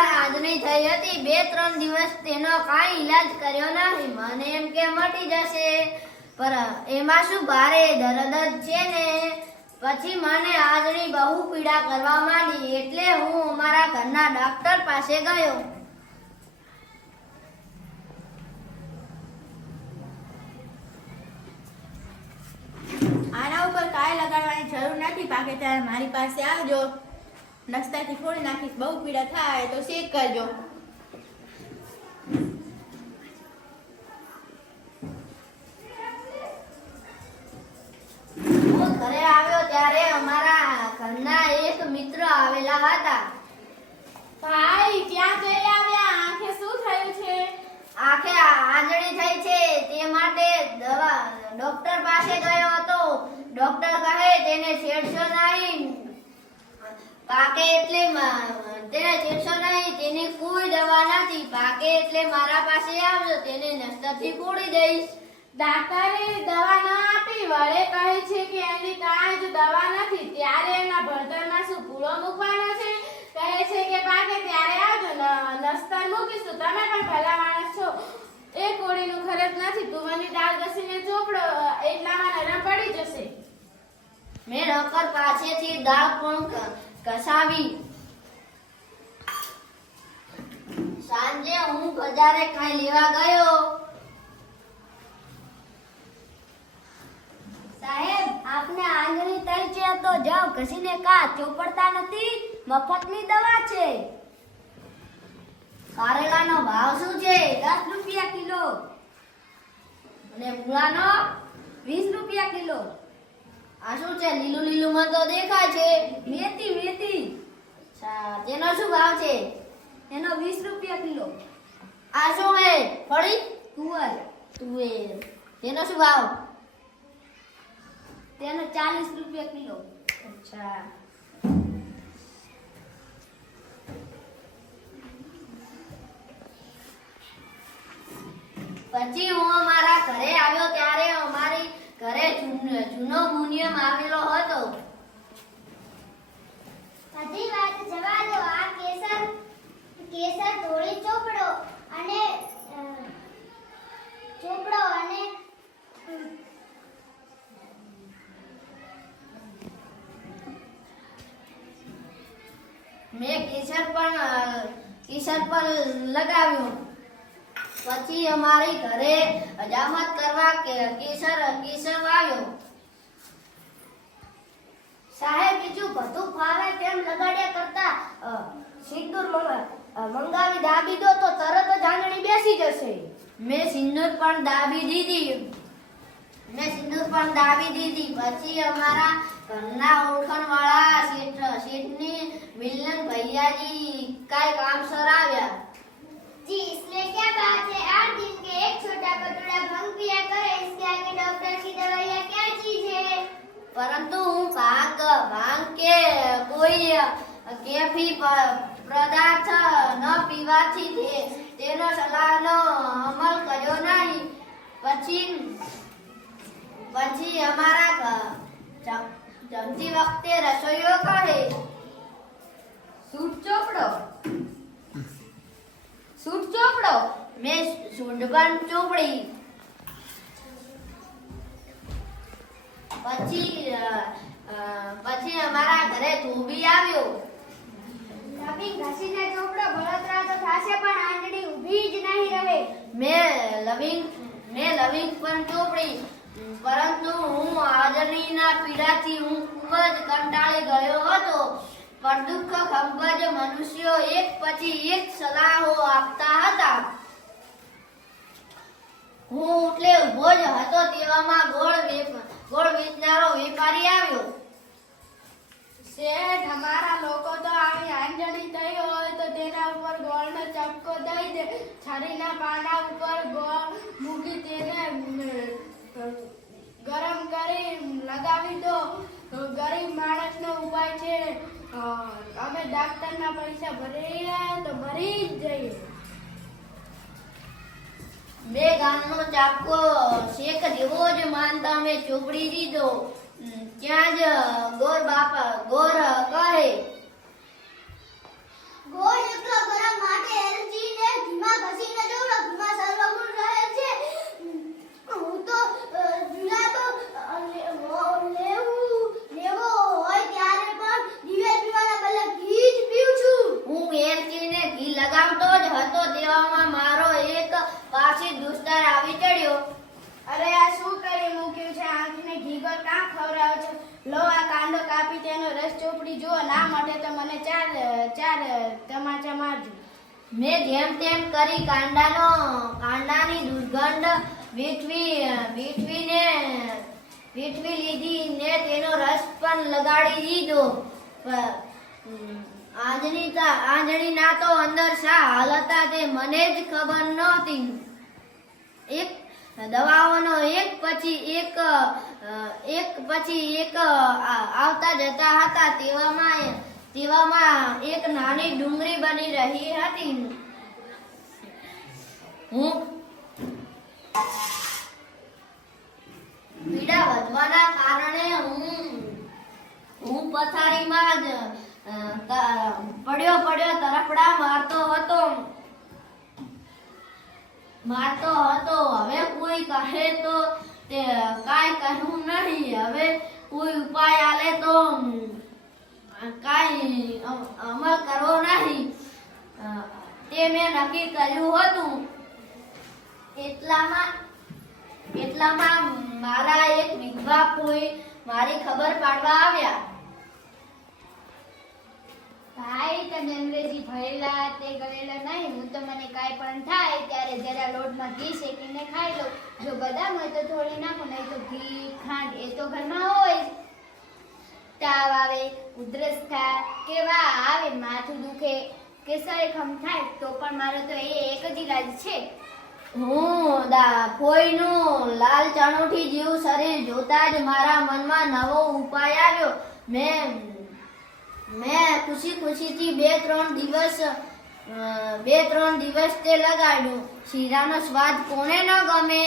વારંવાર આંધળી થઈ હતી. 2-3 દિવસ તેનો કાંઈ ઈલાજ કર્યો નહીં. મને એમ કે મટી જશે, પર એમાં શું ભારે દર્દ જ છે ને. પછી મને આંધળી બહુ પીડા કરવા માંડી, એટલે હું અમારા ઘરના ડોક્ટર પાસે ગયો. આના ઉપર કાંઈ લગાડવાની જરૂર નથી. પાકે ત્યારે મારી પાસે આવજો, નસ્તાથી ફોડી નાખીશ. બહુ પીડા થાય તો શેક કરજો. હું ઘરે આવ્યો ત્યારે અમારા ઘરના એક મિત્ર આવેલા હતા. ભાઈ ક્યાં જઈ આવ્યા? આંખે શું થયું છે? આંખે આંધળી થઈ છે, તે માટે દવા ડોક્ટર પાસે ગયો હતો. ડોક્ટર કહે તેને છેડશો નહીં, પાકે એટલે તેને છેડશો નહીં, તેની કોઈ દવા નથી. પાકે એટલે મારા પાસે આવજો, તેને નસ્તરથી ફોડી દઈશ. ડાક્ટરે દવા ન આપી, વળે કહે છે કે એની કાંઈ જ દવા નથી. ત્યારે એના ભણતરમાં શું પૂરો મૂકવાનો છે? કહે છે કે પાકે ત્યારે આવજો, નસ્તર મૂકીશું. તમે પણ ભલા માણસ છો. એ કોળીનું ખરેખ નથી. તુવેરની દાળ ઘસીને ચોપડો, એટલામાં નરમ પડી જશે. મેં ડોક્ટર પાસેથી દાળ પણ ઘસાવી. સાંજે હું બજારે કાંઈ લેવા ગયો. સાહેબ, આપને આંગળી થઈ છે તો જાવ ઘસીને કા, ચોપડતા નથી. મફતની દવા છે. કારેલાનો ભાવ શું છે? 10 રૂપિયા કિલો. અને મૂળાનો 20 રૂપિયા કિલો. આ શું છે? લીલું લીલું માં તો દેખાય છે. મેથી મેથી તેનો શું ભાવ છે? એનો 20 રૂપિયા કિલો. આ શું હે? ફળી તુવર તુવેર, તેનો શું ભાવ? તેનો 40 રૂપિયા કિલો. અચ્છા. પછી હું અમારા ઘરે આવ્યો ત્યારે અમારી ઘરે જૂનો મ્યુઝિયમ આવેલો હતો. બધી વાત જવા દો. આ કેસર ધોળી ચોપડો અને મેં કેસર પર લગાવ્યું. પછી અમારી ઘરે હજામત કરવા કેસર વાવ્યો. સાહેબ, બીજું બધું ફાવે તેમ લગાડ્યા કરતા સિંદૂર મંગાવી દાબી દો તો તરત જ આંગળી બેસી જશે. મેં સિંદૂર પણ દાબી દીધી. પછી અમારા ઘરના ઓળખણવાળા શેઠની મિલન ભૈયાજી કાંઈ કામસર આવ્યા. जी, इसमें क्या बात है? 8 दिन के एक छोटा कटोरा भंग पिया करे, इसके आगे डॉक्टर की दवाइयाँ क्या चीज है? પરંતુ હું ભાંગ કે કોઈ કેફી પદાર્થ ન પીવાથી તેનો સલાહનો અમલ કર્યો નહીં. પછી અમારા જમતી વખતે રસોઈયો કહે, સૂટ ચોપડો. મેં સૂંઢબન ચોપડી. પછી અમારા ઘરે ધોબી આવ્યો. રબી ઘસીને ચોપડો, બળતરા તો થાશે પણ આંગળી ઊભી જ નહીં રહે. મેં લવિંગ પણ ચોપડી. પરંતુ હું આંધળીના પીડાથી હું ખૂબ જ કંટાળી ગયો હતો. પર દુઃખ ખંભજ મનુષ્યો એક પછી એક સલાહો આપતા હતા. હું એટલે ઊભો જ હતો તેવામાં ગોળ વેચનારો વેપારી આવ્યો. શેઠ, અમારા લોકો તો આવી આંજણી થઈ હોય તો તેના ઉપર ગોળનો ચપકો દઈ દે. છરીના પાંડા ઉપર ગોળ મૂકી તેને ગરમ કરી લગાવી દો. ગરીબ માણસનો ઉપાય છે. અમે ડાક્ટરના પૈસા ભરીએ તો ભરી જ જઈએ. બે ગામનો ચાપકો શેક જેવો જ માનતા અમે ચોપડી દીધો. ત્યાં જ ગોર કહે, ગોળ એટલો ગરમ લગાવતો જ હતો તેવામાં મારો એક પારસી દોસ્તાર આવી ચડ્યો. અરે આ શું કરી મૂક્યું છે? આંખને ઘીગર કાં ખવડાવો છો? લો આ કાંદો કાપી તેનો રસ ચોપડી જુઓ. ના માટે તો મને ચાર તમાચા મારજો. મેં જેમ તેમ કરી કાંડાની દુર્ગંધ વીંટવી લીધી ને તેનો રસ પણ લગાડી દીધો. આંજણીના તો અંદર શા હાલ હતા તે મને જ ખબર નહોતી. દવાઓનો એક પછી એક આવતા જતા હતા. તેવામાં એક નાની ડુંગળી બની રહી હતી. પીડા વધવાના કારણે હું પથારીમાં જ પડ્યો તરફડા મારતો હતો. હવે કોઈ કહે તો તે કાંઈ કહ્યું નહીં. હવે કોઈ ઉપાય આલે તો કાંઈ અમલ કરવો નહીં તે મેં નક્કી કર્યું હતું. એટલામાં મારા એક વિધવા કોઈ મારી ખબર પાડવા આવ્યા. ભાઈ તમે અંગ્રેજી ભણેલા તે ગણેલા નહીં. હું તો મને કાંઈ પણ થાય ત્યારે જરા લોટમાં ઘી શેકીને ખાઈ લઉં. જો બદામ હોય તો થોડી નાખો, નહીં તો ઘી ખાંડ એ તો ઘરમાં હોય. તાવ આવે, ઉધરસ થાય, કેવા આવે, માથું દુખે કે સરેખમ થાય તો પણ મારો તો એ એક જ ઈલાજ છે. ફોઈનું લાલ ચણોઠી જેવું શરીર જોતા જ મારા મનમાં નવો ઉપાય આવ્યો. મેં ખુશીથી બે ત્રણ દિવસ તે લગાડ્યું. શીરાનો સ્વાદ કોને ન ગમે.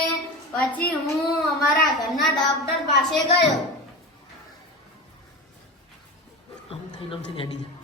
પછી હું અમારા ઘરના ડોક્ટર પાસે ગયો. આમ થઈને અડી જાય.